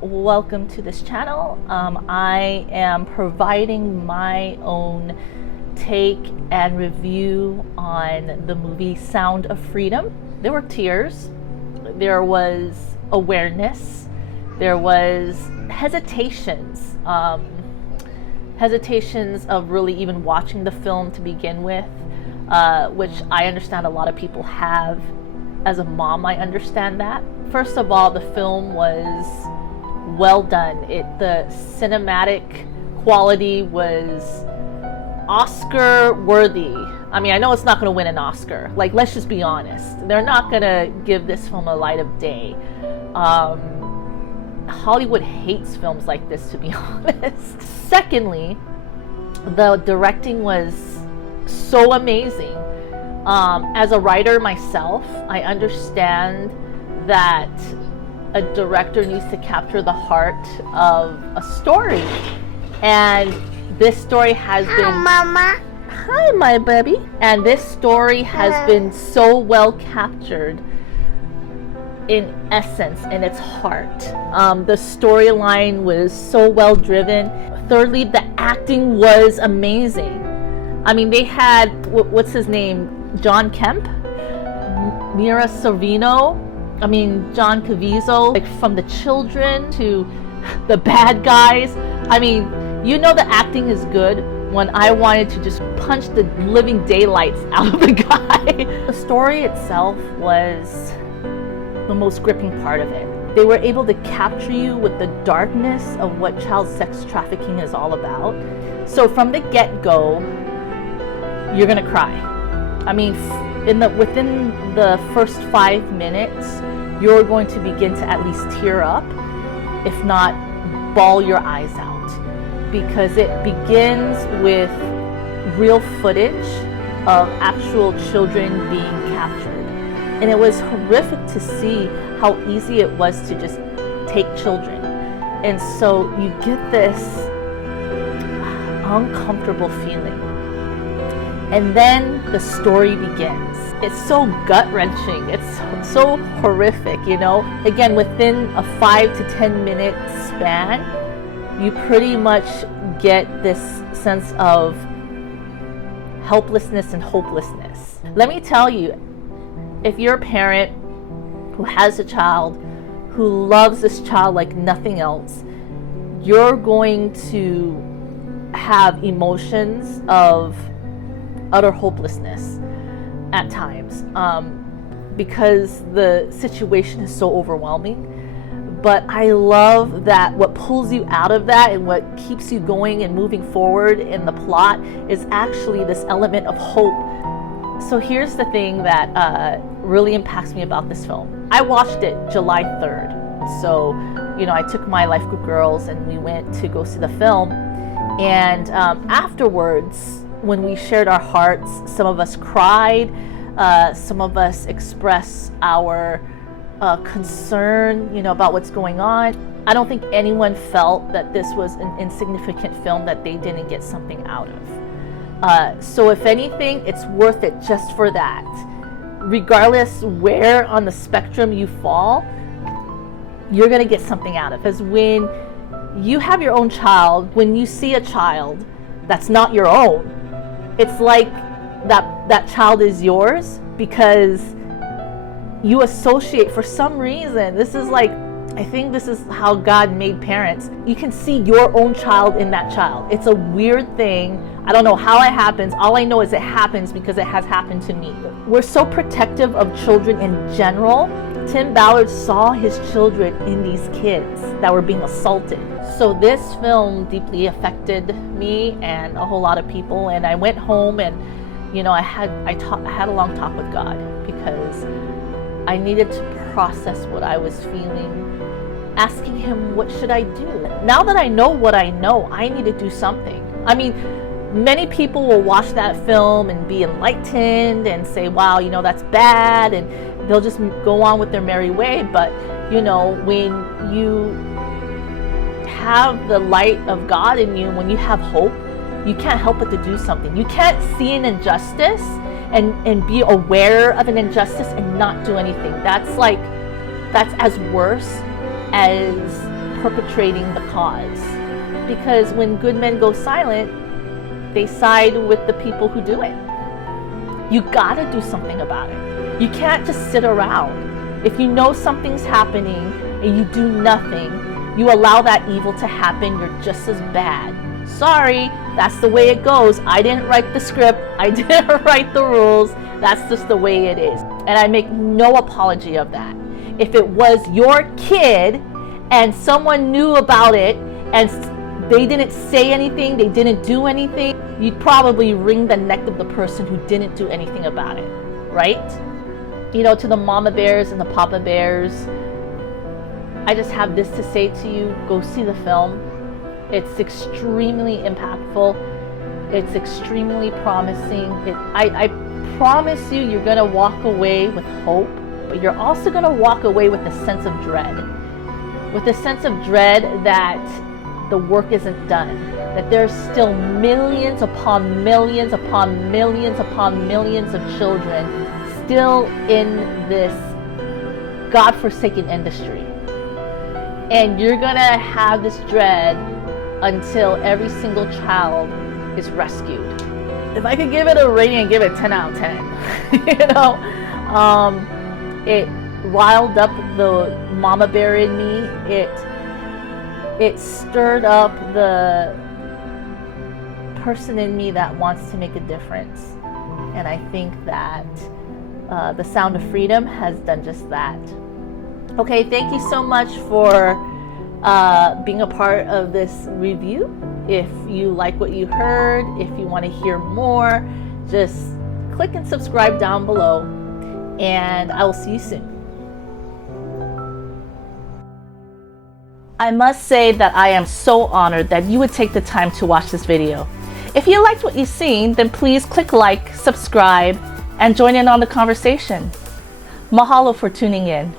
Welcome to this channel. I am providing my own take and review on the movie Sound of Freedom. There were tears, there was awareness, there was hesitations of really even watching the film to begin with, which I understand a lot of people have. As a mom, I understand that. First of all, the film was well done. The cinematic quality was Oscar worthy. I mean, I know it's not going to win an Oscar. Like, let's just be honest. They're not going to give this film a light of day. Hollywood hates films like this, to be honest. Secondly, the directing was so amazing. As a writer myself, I understand that a director needs to capture the heart of a story. And this story has been... Mama. Hi, my baby. And this story has been so well captured in essence, in its heart. The storyline was so well driven. Thirdly, the acting was amazing. I mean, they had, what's his name? John Kemp, Mira Sorvino, John Caviezel, like from the children to the bad guys. I mean, you know the acting is good when I wanted to just punch the living daylights out of the guy. The story itself was the most gripping part of it. They were able to capture you with the darkness of what child sex trafficking is all about. So from the get-go, you're gonna cry. I mean, within the first 5 minutes, you're going to begin to at least tear up, if not bawl your eyes out, because it begins with real footage of actual children being captured. And it was horrific to see how easy it was to just take children. And so you get this uncomfortable feeling. And then the story begins. It's so gut-wrenching. It's so horrific, you know? Again, within a 5 to 10 minute span, you pretty much get this sense of helplessness and hopelessness. Let me tell you, if you're a parent who has a child, who loves this child like nothing else, you're going to have emotions of utter hopelessness at times, because the situation is so overwhelming. But I love that what pulls you out of that and what keeps you going and moving forward in the plot is actually this element of hope. So here's the thing that really impacts me about this film. I watched it July 3rd. So, you know, I took my life group girls and we went to go see the film. And afterwards, when we shared our hearts, some of us cried, some of us expressed our concern, you know, about what's going on. I don't think anyone felt that this was an insignificant film that they didn't get something out of. So if anything, it's worth it just for that. Regardless where on the spectrum you fall, you're gonna get something out of it. Because when you have your own child, when you see a child that's not your own, it's like that child is yours because you associate, for some reason, I think this is how God made parents. You can see your own child in that child. It's a weird thing. I don't know how it happens. All I know is it happens because it has happened to me. We're so protective of children in general. Tim Ballard saw his children in these kids that were being assaulted. So this film deeply affected me and a whole lot of people. And I went home and, you know, I had a long talk with God because I needed to process what I was feeling, asking him, what should I do? Now that I know what I know, I need to do something. I mean, many people will watch that film and be enlightened and say, wow, you know, that's bad, and they'll just go on with their merry way. But, you know, when you have the light of God in you, when you have hope, you can't help but to do something. You can't see an injustice and be aware of an injustice and not do anything. That's as worse as perpetrating the cause. Because when good men go silent, they side with the people who do it. You gotta do something about it. You can't just sit around. If you know something's happening and you do nothing, you allow that evil to happen, you're just as bad. Sorry, that's the way it goes. I didn't write the script. I didn't write the rules. That's just the way it is. And I make no apology of that. If it was your kid and someone knew about it and they didn't say anything, they didn't do anything, you'd probably wring the neck of the person who didn't do anything about it, right? You know, to the mama bears and the papa bears, I just have this to say to you: go see the film. It's extremely impactful. It's extremely promising. I promise you, you're gonna walk away with hope, but you're also gonna walk away with a sense of dread. With a sense of dread that the work isn't done, that there's still millions upon millions upon millions upon millions of children still in this godforsaken industry. And you're gonna have this dread until every single child is rescued. If I could give it a rating, I'd give it 10 out of 10. You know, it riled up the mama bear in me. It stirred up the person in me that wants to make a difference. And I think that The Sound of Freedom has done just that. Okay, thank you so much for being a part of this review. If you like what you heard, if you want to hear more, just click and subscribe down below, and I will see you soon. I must say that I am so honored that you would take the time to watch this video. If you liked what you've seen, then please click like, subscribe, and join in on the conversation. Mahalo for tuning in.